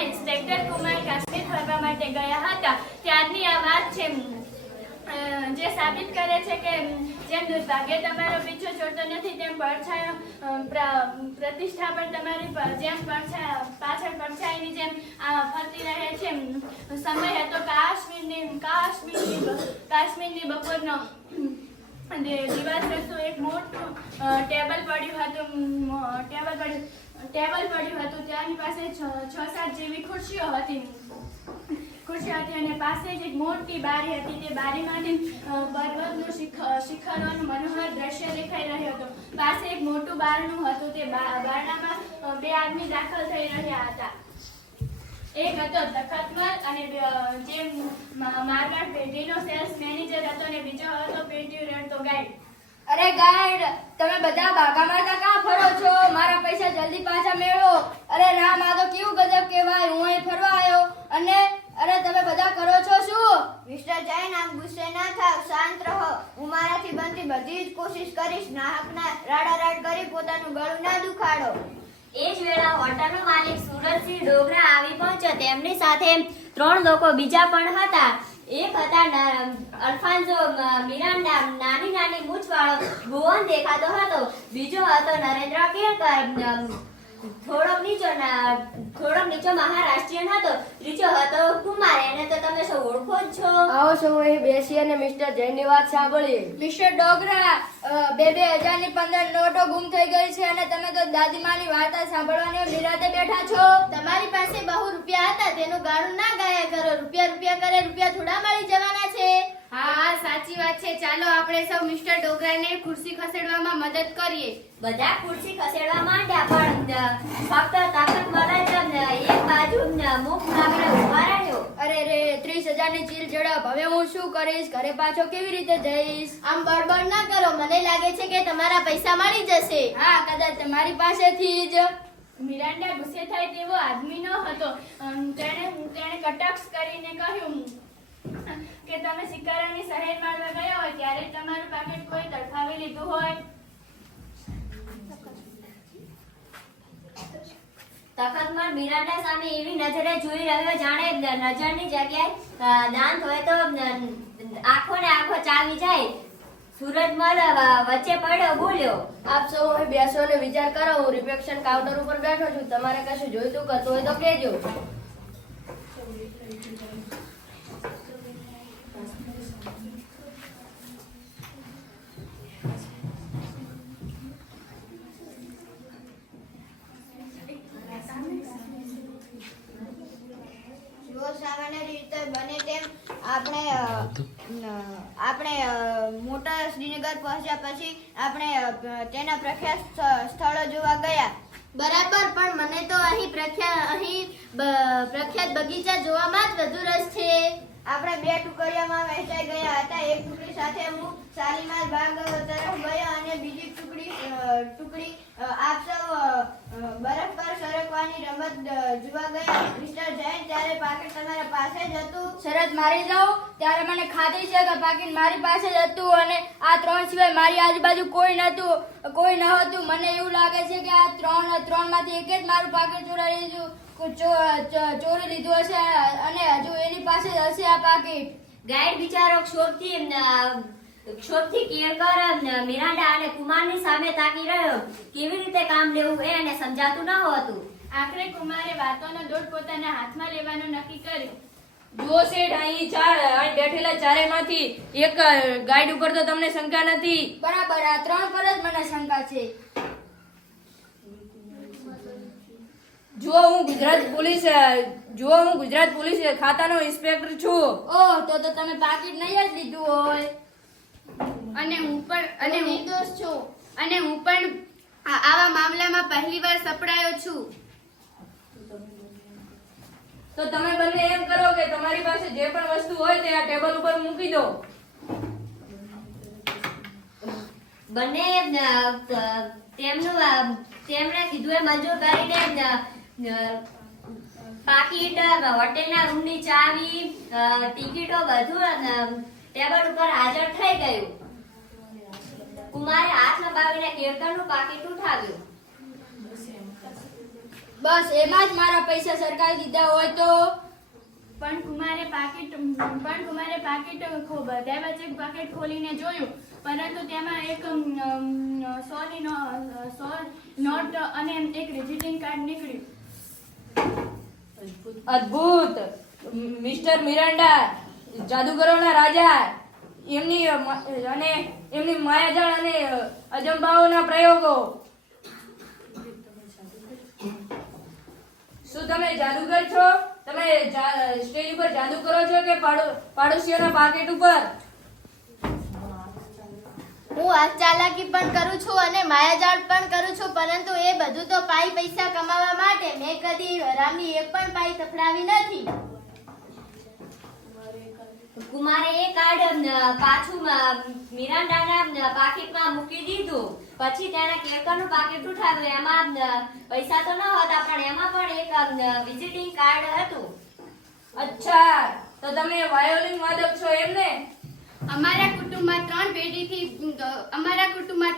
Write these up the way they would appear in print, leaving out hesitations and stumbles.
જેમાં ઇન્સ્પેક્ટર કુમાર કાશ્મીર ફરવા માટે ગયા હતા ત્યારની આ વાત છે, જે સાબિત કરે છે કે જેમ દુર્ભાગ્ય તમારો પીછો છોડતો નથી તેમ પડછાયો પ્રતિષ્ઠા પણ તમારી જેમ પાછળ પડછાયાની જેમ ફરતી રહે છે. સમય હતો કાશ્મીરની બપોરનો. દિવાલ પર એક મોટું ટેબલ પડ્યું હતું. ત્યાંની પાસે 6-7 જેવી ખુરશીઓ હતી અને પાસે જ એક મોટી બારી હતી. તે બારીમાંથી પર્વતનું શિખરોનું મનોહર દ્રશ્ય દેખાઈ રહ્યો હતો. પાસે એક મોટું બારણું હતું. તે બારણામાં 2 આદમી દાખલ થઈ રહ્યા હતા. એક હતો તખતમલ અને જે મારવાડ પેઢીનો સેલ્સ મેનેજર હતો અને બીજો હતો પેઢી રડતો ગાઈડ. અરે ગાઈડ, તમે બધા ભાગા મારતા કાં ફરો છો? મારા પૈસા જલ્દી પાછા મેળવો. અરે રામ, આ તો કેવું ગજબ કહેવાય. હું અહીં ફરવા આવ્યો અને અરે તમે બધા કરો છો શું? મિસ્ટર જૈન, આમ ગુસ્સે ના થાવ, શાંત રહો. હું મારાથી બનતી બધી જ કોશિશ કરીશ. નાહકના રાડારાડ કરી પોતાનું ગળું ના દુખાડો. એ જ વેળા હોટલનો માલિક સુરજસિંહ ડોગરા આવી પહોંચ્યો. તેમની સાથે 3 લોકો બીજા પણ હતા. એક હતા અલ્ફાન્સો મિરાન્ડા, નાની મૂછવાળો ભુવન દેખાતો હતો. બીજો હતો નરેન્દ્ર કેળકર, થોડોક નીચો મહારાષ્ટ્રીયન હતો. ત્રીજો હતો કુમાર. એને તો તમે સૌ ઓળખો જ છો. આવો સૌ અહીં બેસી અને મિસ્ટર જૈનની વાત સાંભળીએ. મિસ્ટર ડોગરા, 2000ની 15 નોટો ગુમ થઈ ગઈ છે અને તમે તો દાદીમાની વાર્તા સાંભળવાની નિરાતે બેઠા છો. તમારી પાસે બહુ રૂપિયા હતા, તેનું ગાળું ના ગાયા કરો. રૂપિયા કરે રૂપિયા થોડા મળી જવાના છે. હા, સાચી વાત છે. ચાલો આપણે સૌ મિસ્ટર ડોગરાને ખુરશી ખસેડવામાં મદદ કરીએ. બધા ખુરશી ખસેડવા માંડ્યા, પણ ફક્ત તખતમલ જ એક બાજુ મુખ નામીને ઉભા રહ્યો. અરે રે, 30,000ની ચીલ ઝડપ. હવે હું શું કરીશ? ઘરે પાછો કેવી રીતે જઈશ? આમ બડબડ ના કરો. મને લાગે છે કે તમારા પૈસા મળી જશે. હા, કદાચ તમારી પાસેથી જ. મિરાન્ડા ગુસ્સે થાય તેવો આદમી ન હતો. તેણે કટાક્ષ કરીને કહ્યું કે તમે શિકારાની શહેર મારવા ગયા હોય ત્યારે તમારું પાકીટ કોઈ તડફાવી લીધું હોય. તખતમલ મિરાન્ડા સામે એવી નજરે જોઈ રહ્યો જાણે નજરની જગ્યાએ દાંત હોય તો આંખો ને આંખો ચાવી જાય. સુરજમલ વચ્ચે પડ્યો, બોલ્યો, આપ સૌ અહીં બેસો અને વિચાર કરો. હું રિફ્લેક્શન કાઉન્ટર ઉપર બેઠો છું. તમારે કશું જોઈતું કરતું હોય તો કહેજો. સામાન્ય રીતે બને તેમ આપણે મોટા શ્રીનગર પહોંચ્યા પછી આપણે તેના પ્રખ્યાત સ્થળો જોવા ગયા. બરાબર, પણ મને તો અહીં પ્રખ્યાત બગીચા જોવામાં જ વધુ રસ છે. આપણે 2 ટુકડીઓમાં વહેંચાઈ ગયા હતા. એક ટુકડી સાથે હું શાલીમાર બાગ તરફ ગયો અને બીજી ટુકડી આપ સૌ બરફ પર સરકવાની રમત જોવા ગયા. મિસ્ટર જૈન, ત્યારે પાકીટ તમારા પાસે જ હતું. શરત મારી જાઉં ત્યારે મને ખાતરી છે કે પાકીટ મારી પાસે જ હતું અને આ 3 સિવાય મારી આજુબાજુ કોઈ નહોતું. મને એવું લાગે છે કે આ 3 માંથી એક જ મારું પાકીટ ચોરી લીધું હશે અને હજુ એની પાસે જ હશે આ પાકીટ. ગાઈડ બિચારો ક્ષોભથી કેળકર, મિરાન્ડા અને કુમારની સામે તાકી રહ્યો. કેવી રીતે કામ લેવું એને સમજાતું ન હતું. આખરે કુમારે વાતોનો દોટ પોતાના હાથમાં લેવાનું નક્કી કર્યું. જુઓ શેઠ, અહીં બેઠેલા ચારેયમાંથી એક ગાઈડ ઉપર તો તમને શંકા નથી. બરાબર, આ 3 પર જ મને શંકા છે. જુઓ હું ગુજરાત પોલીસ ખાતાનો ઇન્સ્પેક્ટર છું. ઓહ, તો તમે પાકીટ નહીં જ લીધું હોય. અને હું પણ નિર્દોષ છું. અને હું પણ આવા મામલામાં પહેલીવાર સપડાયો છું. તો તમે બંને એમ કરો કે તમારી પાસે જે પણ વસ્તુ હોય તે આ ટેબલ ઉપર મૂકી દો. બંને તેમણે કીધું એ મંજૂર કરીને પાકીટ, હોટેલના રૂમની ચાવી, ટિકિટો બધું ટેબલ ઉપર હાજર થઈ ગયું. કુમારે હાથ લંબાવીને કેળકરનું પાકીટ ઉઠાવ્યું. બસ એમાં જ મારા પૈસા સરકારે દીધા હોય તો પણ કુમારે પાકીટ બધા વચ્ચે પાકીટ ખોલીને જોયું, પરંતુ તેમાં એક 100 નોટ અને એક વિઝિટિંગ કાર્ડ નીકળ્યું. અદ્ભુત. મિસ્ટર મિરાન્ડા, જાદુગરોના રાજા, એમની માયાજાળ અને અજંબાઓના પ્રયોગો. શું તમે જાદુગર છો? તમે સ્ટેજ ઉપર જાદુ કરો છો કે પાડોશીઓના પાકેટ ઉપર? હું હાથ ચાલાકી પણ કરું છું અને માયાજાળ પણ કરું છું, પરંતુ એ બધું તો પૈસા કમાવા માટે. મેં કદી રામની એક પણ પાઈ તફડાવી નથી. કુમારે એ કાર્ડ પાછું મિરાન્ડાના પાકીટમાં મૂકી દીધું. પછી તેણે કેકરનું પાકીટ ઉઠાવ્યું. એમાં પૈસા તો ન હતા, પણ એમાં પણ એક વિઝિટિંગ કાર્ડ હતું. અચ્છા, તો તમે વાયોલિન વાદક છો એમ ને? અમારા કુટુંબમાં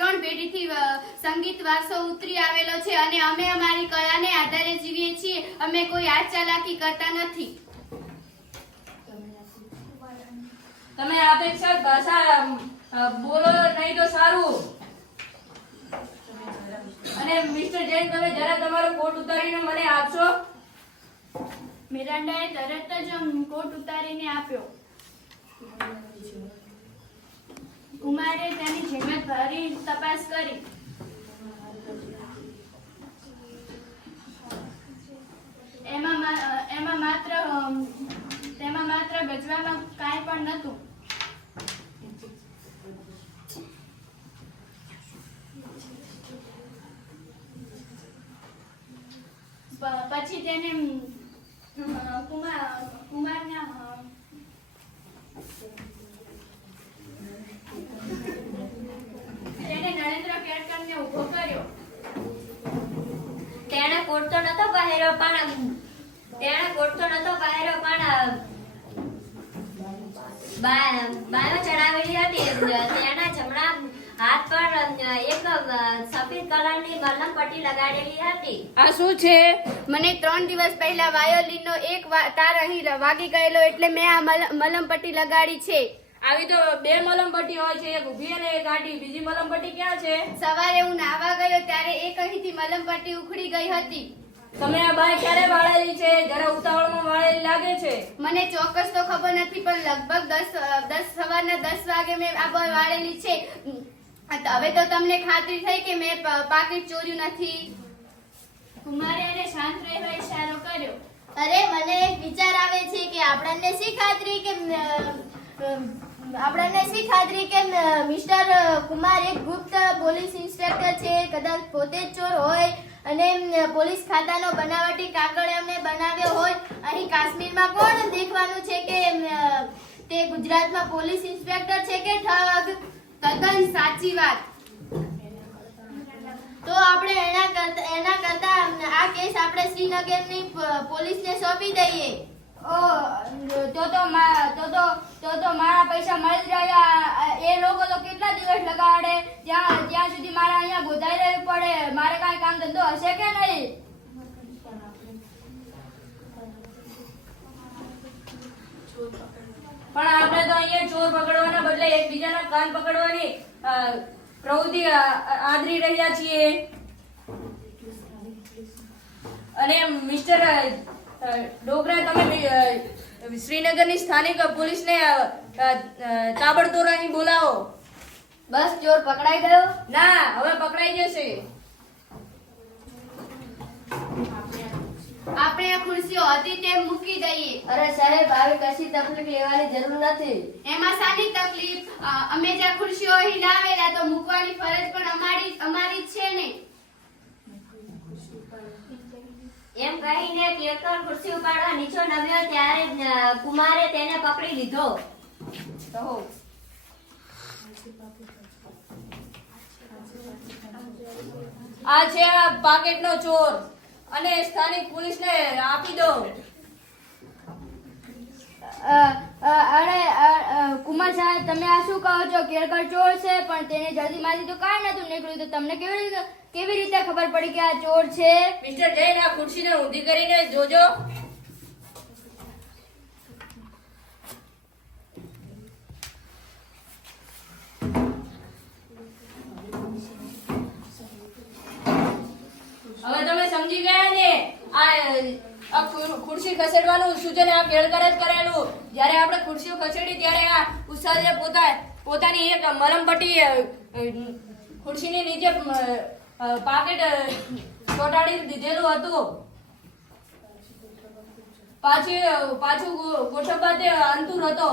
3 પેઢીથી સંગીત વારસો ઉતરી આવેલો છે અને અમે અમારી કળાને આધારે જીવીએ છીએ. અમે કોઈ હાથ ચાલાકી કરતા નથી. તમે અપેક્ષિત ભાષા બોલો નહીં તો સારું. અને મિસ્ટર જૈન, તમે જરા તમારો કોટ ઉતારીને મને આપશો? મિરાન્ડાએ તરત જ કોટ ઉતારીને આપ્યો. કુમારે તેની હિંમત ભરી તપાસ કરી. તેમાં માત્ર ગજવામાં કાંઈ પણ નહોતું. પછી તેને કુમારના તેને નરેન્દ્ર કેળકરને ઊભો કર્યો. તેણે કોટ તો નતો પહેર્યો, પણ બાયો ચડાવેલી હતી. તેના જમણા હાથ પર એક સફેદ કલરની મલમ પટ્ટી લગાડેલી હતી. આ શું છે? મને 3 દિવસ પહેલા વાયોલિનનો એક તાર અહીં વાગી ગયેલો, એટલે મેં આ મલમ પટ્ટી લગાડી છે. આવી તો 2 મલમ પટ્ટી હોય છે, એક ઊભી અને એક આડી. બીજી મલમ પટ્ટી ક્યાં છે? સવારે હું નાહવા ગયો ત્યારે એક અહીંથી મલમ પટ્ટી ઉખડી ગઈ હતી. તમે આ બાય ક્યારે વાળેલી છે? જરા ઉતાવળમાં વાળેલી લાગે છે. મને ચોક્કસ તો ખબર નથી, પણ લગભગ 10 સવારના 10 વાગે મેં આ બાય વાળેલી છે. હવે તો તમને ખાતરી થઈ કે મેં પાકીટ ચોર્યું નથી. કુમારે એને શાંત રહેવા ઈશારો કર્યો. અરે, મને એક વિચાર આવે છે કે આપણને શી ખાતરી કે મિસ્ટર કુમાર એક ગુપ્ત પોલીસ ઇન્સ્પેક્ટર છે. કદાચ પોતે જ ચોર હોય અને પોલીસ ખાતાનો બનાવટી કાગળ એમને બનાવ્યો હોય. અહીં કાશ્મીરમાં કોણ દેખવાનું છે કે તે ગુજરાતમાં પોલીસ ઇન્સ્પેક્ટર છે કે ઠગ? તદ્દન સાચી વાત. તો આપણે એના કરતા આ કેસ આપણે શ્રીનગરની પોલીસને સોંપી દઈએ. તો મારા પૈસા મળી જ રહ્યા. એ લોકો તો કેટલા દિવસ લગાડે ત્યાં સુધી મારે અહીંયા ગોધાઈ રહેવું પડે. મારે કાંઈ કામ ધંધો હશે કે નહીં? પણ આપણે તો અહીંયા ચોર પકડવાના બદલે એકબીજાના કાન પકડવાની પ્રવૃત્તિ આદરી રહ્યા છીએ. અને મિસ્ટર ડોગરા, તમે શ્રીનગરની સ્થાનિક પોલીસને તાબડતોડ અહીં બોલાવો. બસ ચોર પકડાઈ ગયો? ના, હવે પકડાઈ જશે. આપણે આ ખુરશીઓ હતી તેમ મૂકી દઈએ. અરે સાહેબ, આવી કશી તકલીફ લેવાની જરૂર નથી. એમાં શાની તકલીફ? અમે જે ખુરશીઓ અહીં લાવેલા તો મૂકવાની ફરજ પણ અમારી જ છે ને. એમ કહીને કેકર ખુરશી ઉપાડવા નીચો નમ્યો ત્યારે કુમારે તેને પકડી લીધો. આ છે આ પાકેટનો ચોર, અને સ્થાનિક પોલીસને આપી દો. કુમાર સાહેબ તમે આ શું કહો છો? કેળકર ચોર છે પણ તેને જલ્દીમાંથી તો કાંઈ નતું નીકળ્યું, તો તમને કેવી રીતે ખબર પડી કે આ ચોર છે? મિસ્ટર જૈન, આ ખુરશીને ઊંધી કરીને જોજો. હવે તમે સમજી ગયા ને? આ ખુરશી ખસેડવાનું સૂચન આ કેળકર જ કરેલું. જ્યારે આપણે ખુરશીઓ ખસેડી ત્યારે આ ઉસ્તાદે પોતાની એક મલમપટ્ટી ખુરશીની નીચે પાકેટ ચોંટાડી દીધેલું હતું. પાછું ગોઠવવા તે અંતુર હતો.